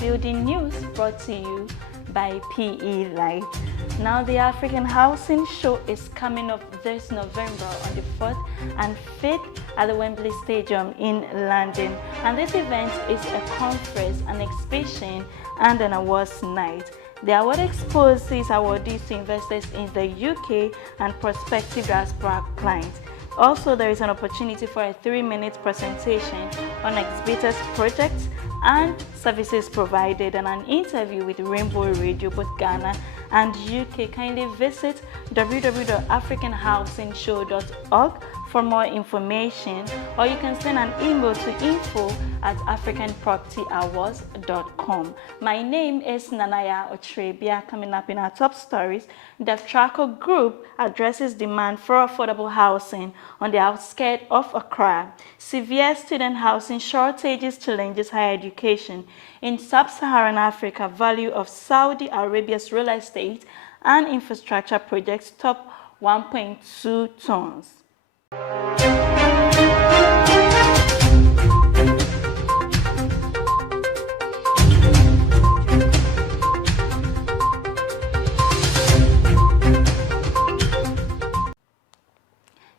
Building News brought to you by PE Light. Now the African Housing Show is coming up this November on the 4th and 5th at the Wembley Stadium in London. And this event is a conference, an exhibition and an awards night. The award exposes awardees to investors in the UK and prospective diaspora clients. Also, there is an opportunity for a 3-minute presentation on exhibitors' projects and services provided and an interview with Rainbow Radio, both Ghana and UK. Kindly visit www.africanhousingshow.org for more information, or you can send an email to info@africanpropertyawards.com. My name is Nanaya Otrebia. Coming up in our top stories, the Traco Group addresses demand for affordable housing on the outskirts of Accra. Severe student housing shortages challenges higher education in sub-Saharan Africa. Value of Saudi Arabia's real estate and infrastructure projects top 1.2 tons.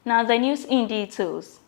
Now the news in details.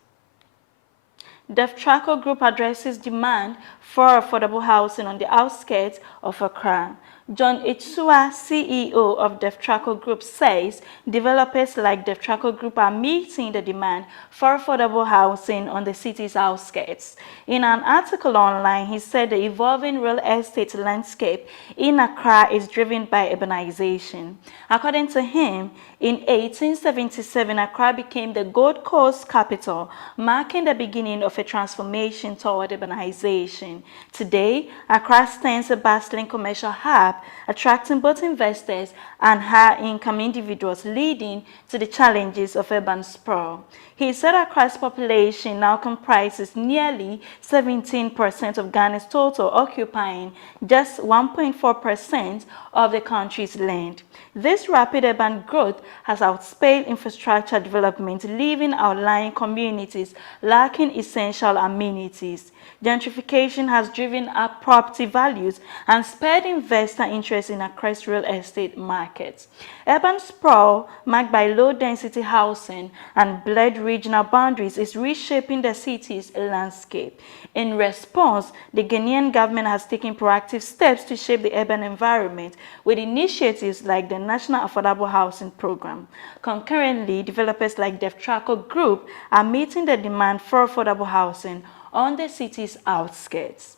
The Traco Group addresses demand for affordable housing on the outskirts of Accra. John Itsua, CEO of the Traco Group, says developers like the Traco Group are meeting the demand for affordable housing on the city's outskirts. In an article online, he said the evolving real estate landscape in Accra is driven by urbanization. According to him, in 1877, Accra became the Gold Coast capital, marking the beginning of a transformation toward urbanization. Today, Accra stands a bustling commercial hub, attracting both investors and high-income individuals, leading to the challenges of urban sprawl. He said Accra's population now comprises nearly 17% of Ghana's total, occupying just 1.4% of the country's land. This rapid urban growth has outspaced infrastructure development, leaving outlying communities lacking essential amenities. Gentrification has driven up property values and spurred investor interest in Accra's real estate markets. Urban sprawl, marked by low-density housing and blurred regional boundaries, is reshaping the city's landscape. In response, the Ghanaian government has taken proactive steps to shape the urban environment with initiatives like the National Affordable Housing Program. Concurrently, developers like the Traco Group are meeting the demand for affordable housing on the city's outskirts.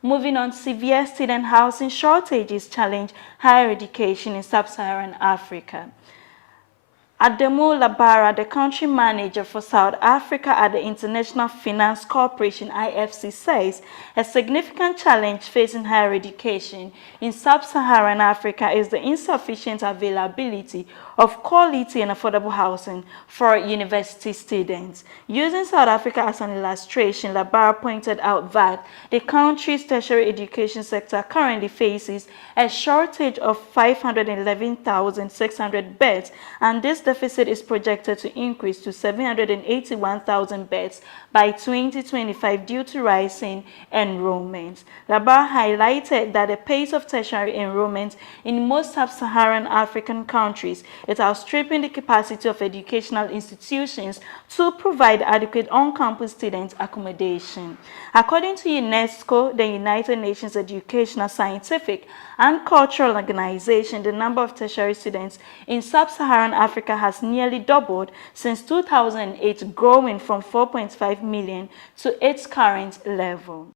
Moving on, severe student housing shortages challenge higher education in sub-Saharan Africa. Ademo Labara, the country manager for South Africa at the International Finance Corporation (IFC), says a significant challenge facing higher education in sub-Saharan Africa is the insufficient availability of quality and affordable housing for university students. Using South Africa as an illustration, Labara pointed out that the country's tertiary education sector currently faces a shortage of 511,600 beds, and this deficit is projected to increase to 781,000 beds by 2025 due to rising enrollment. Labara highlighted that the pace of tertiary enrollment in most sub-Saharan African countries is outstripping the capacity of educational institutions to provide adequate on-campus student accommodation. According to UNESCO, the United Nations Educational, Scientific and Cultural Organization, the number of tertiary students in sub-Saharan Africa has nearly doubled since 2008, growing from 4.5 million to its current level.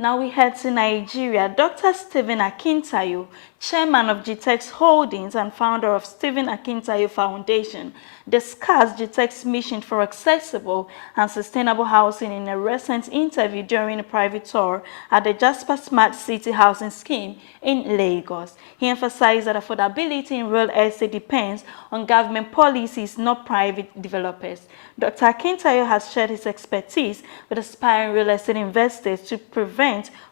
Now we head to Nigeria. Dr. Stephen Akintayo, chairman of GTEX Holdings and founder of Stephen Akintayo Foundation, discussed GTEX's mission for accessible and sustainable housing in a recent interview during a private tour at the Jasper Smart City Housing Scheme in Lagos. He emphasized that affordability in real estate depends on government policies, not private developers. Dr. Akintayo has shared his expertise with aspiring real estate investors to prevent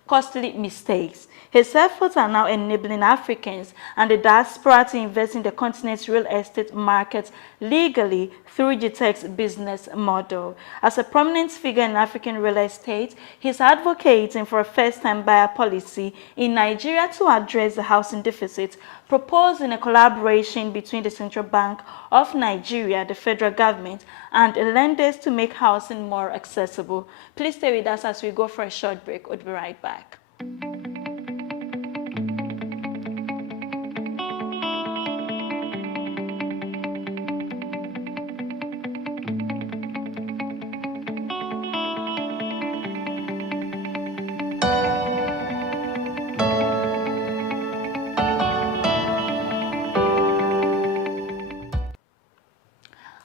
costly mistakes. His efforts are now enabling Africans and the diaspora to invest in the continent's real estate market legally through GTEC's business model. As a prominent figure in African real estate, he's advocating for a first-time buyer policy in Nigeria to address the housing deficit, proposing a collaboration between the Central Bank of Nigeria, the federal government, and lenders to make housing more accessible. Please stay with us as we go for a short break. We'll be right back.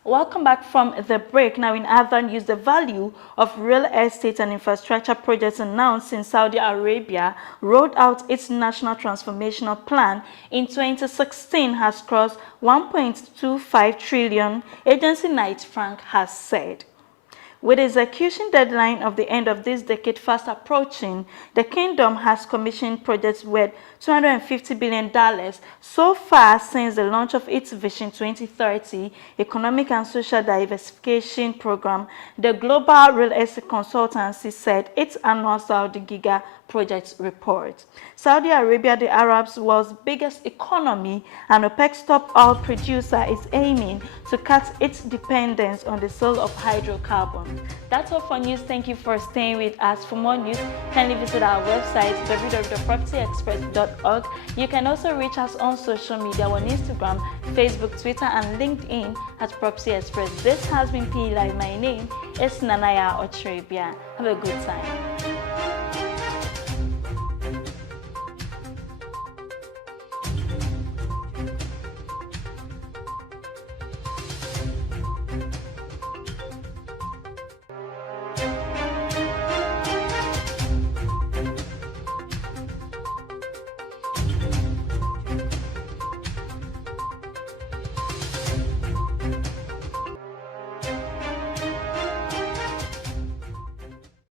Welcome back from the break. Now in other news, the value of real estate and infrastructure projects announced since Saudi Arabia rolled out its national transformational plan in 2016 has crossed 1.25 trillion, agency Knight Frank has said. With the execution deadline of the end of this decade fast approaching, the kingdom has commissioned projects worth $250 billion so far since the launch of its Vision 2030 Economic and Social Diversification Program. The global real estate consultancy said its annual Saudi Giga Projects report. Saudi Arabia, the Arabs' world's biggest economy and OPEC's top oil producer, is aiming to cut its dependence on the sale of hydrocarbons. That's all for news. Thank you for staying with us. For more news, kindly visit our website www.propertyexpress.org. You can also reach us on social media on Instagram, Facebook, Twitter, and LinkedIn at Property Express. This has been P Live. My name is Nanaya Otrebia. Have a good time.